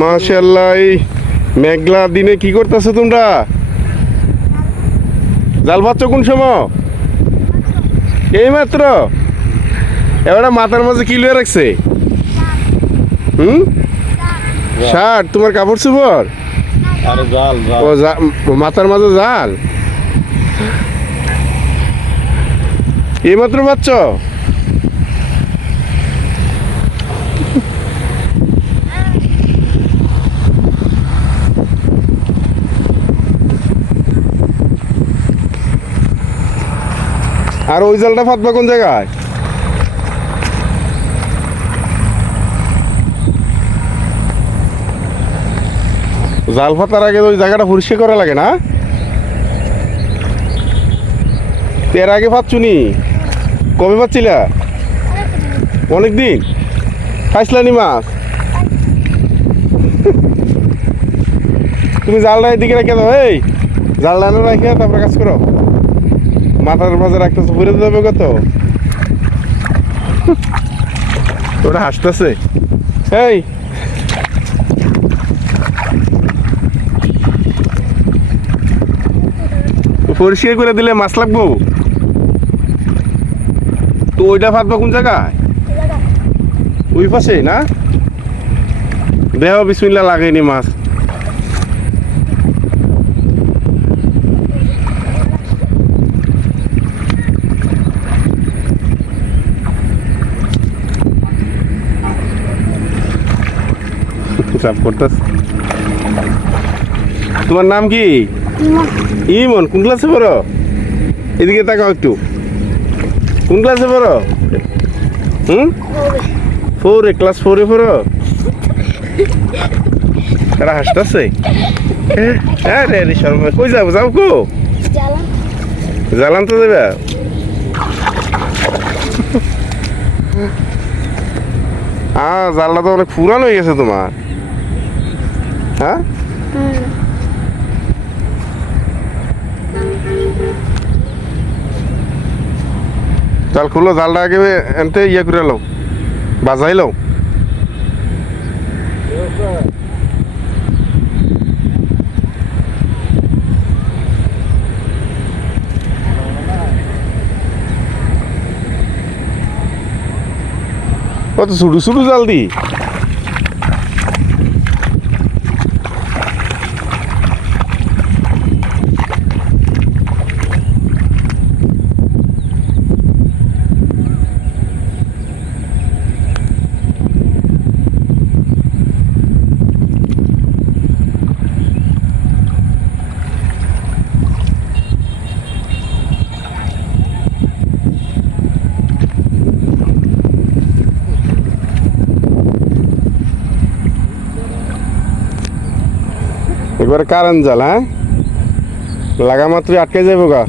মাশাল্লাহ মেঘলা দিনে কি করতেছো তোমরা? জাল পাচ্ছ কোন সময়? এই মাত্র? এবারে মাথার মাঝে কি লুয়ে রাখছে? হুম? শার্ট তোমার কাপড় চোপড়? ও মাথার মাঝে জাল? এই মাত্র পাচ্ছ? আর ওই জালটা ফাটবা কোন জায়গায়? জাল ফাটার আগে ওই জায়গাটা পরিষ্কার করা লাগে না? এর আগে পাচ্ছুনি কবে পাচ্ছিলা অনেক দিন খাইছিলানি মাছ? তুমি জালটা এদিকে রেখে দাও, এই। জালটা রেখে তারপরে কাজ করো। মাথার মাঝে রাখতেছে ঘুরে যাবে কত? ওটা হাসতেছে। এই। পরিষ্কার করে দিলে মাছ লাগবো? তো ওইটা ফাটবো কোন জায়গায়? ওই পাশে না? দেহ বিসমিল্লা লাগেনি মাছ। চাপ করতেছ। তোমার নাম কি? ইমন। কোন ক্লাসে পড়ো? এদিকে তাকাও একটু। কোন ক্লাসে পড়ো? হুম? ফোরে ক্লাস ফোরে পড়ো? তারা হাসতেছে? হ্যাঁ রে রে শর্মা কই যাব যাও কো? জ্বালান। তো দেবে। আ জালটা তো অনেক পুরানো হয়ে গেছে তোমার। হ্যাঁ? জাল খুলো, জালটা আগে এনতে ইয়ে করে লো বাজাই লো কত শুরু শুরু জাল দি। একবারে কারেন্ট জাল হ্যাঁ? লাগা মাত্রই আটকে যাব গা।